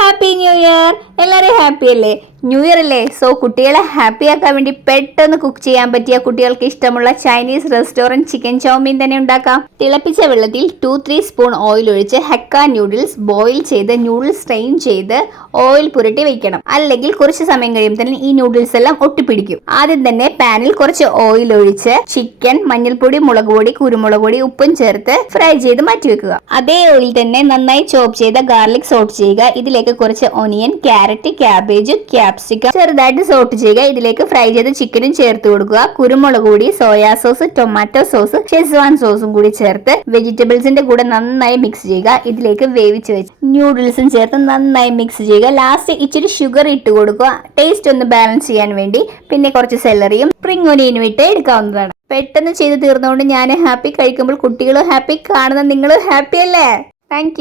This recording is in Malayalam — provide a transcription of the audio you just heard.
Happy new year. എല്ലാവരും ഹാപ്പി അല്ലേ? ന്യൂ ഇയർ അല്ലേ? സോ കുട്ടികളെ ഹാപ്പി ആക്കാൻ വേണ്ടി പെട്ടെന്ന് കുക്ക് ചെയ്യാൻ പറ്റിയ കുട്ടികൾക്ക് ഇഷ്ടമുള്ള ചൈനീസ് റെസ്റ്റോറന്റ് ചിക്കൻ ചൗമീൻ തന്നെ ഉണ്ടാക്കാം. തിളപ്പിച്ച വെള്ളത്തിൽ 2-3 സ്പൂൺ ഓയിൽ ഒഴിച്ച് ഹക്ക നൂഡിൽസ് ബോയിൽ ചെയ്ത് നൂഡിൽസ് സ്ട്രെയിൻ ചെയ്ത് ഓയിൽ പുരട്ടി വെക്കണം. അല്ലെങ്കിൽ കുറച്ച് സമയം കഴിയുമ്പോൾ തന്നെ ഈ നൂഡിൽസ് എല്ലാം ഒട്ടിപ്പിടിക്കും. ആദ്യം തന്നെ പാനിൽ കുറച്ച് ഓയിൽ ഒഴിച്ച് ചിക്കൻ, മഞ്ഞൾപ്പൊടി, മുളക് പൊടി, കുരുമുളക് പൊടി, ഉപ്പും ചേർത്ത് ഫ്രൈ ചെയ്ത് മാറ്റി വെക്കുക. അതേ ഓയിൽ തന്നെ നന്നായി ചോപ്പ് ചെയ്ത ഗാർലിക് സോട്ട് ചെയ്യുക. ഇതിലേക്ക് കുറച്ച് ഒനിയൻ, ക്യാരറ്റ്, ക്യാബേജ്, ക്യാപ്സിക്കം ചെറുതായിട്ട് സോട്ട് ചെയ്യുക. ഇതിലേക്ക് ഫ്രൈ ചെയ്ത ചിക്കനും ചേർത്ത് കൊടുക്കുക. കുരുമുളക് പൊടി, soya sauce, tomato sauce, schezwan സോസും കൂടി ചേർത്ത് വെജിറ്റബിൾസിന്റെ കൂടെ നന്നായി മിക്സ് ചെയ്യുക. ഇതിലേക്ക് വേവിച്ച് വെച്ച് നൂഡിൽസും ചേർത്ത് നന്നായി മിക്സ് ചെയ്യുക. ലാസ്റ്റ് ഇച്ചിരി ഷുഗർ ഇട്ട് കൊടുക്കുക, ടേസ്റ്റ് ഒന്ന് ബാലൻസ് ചെയ്യാൻ വേണ്ടി. പിന്നെ കുറച്ച് സെലറിയും സ്പ്രിംഗ് ഒനിയനും ഇട്ട് എടുക്കാവുന്നതാണ്. പെട്ടെന്ന് ചെയ്ത് തീർന്നുകൊണ്ട് ഞാൻ ഹാപ്പി, കഴിക്കുമ്പോൾ കുട്ടികളും ഹാപ്പി, കാണുന്ന നിങ്ങളും ഹാപ്പി അല്ലേ? താങ്ക്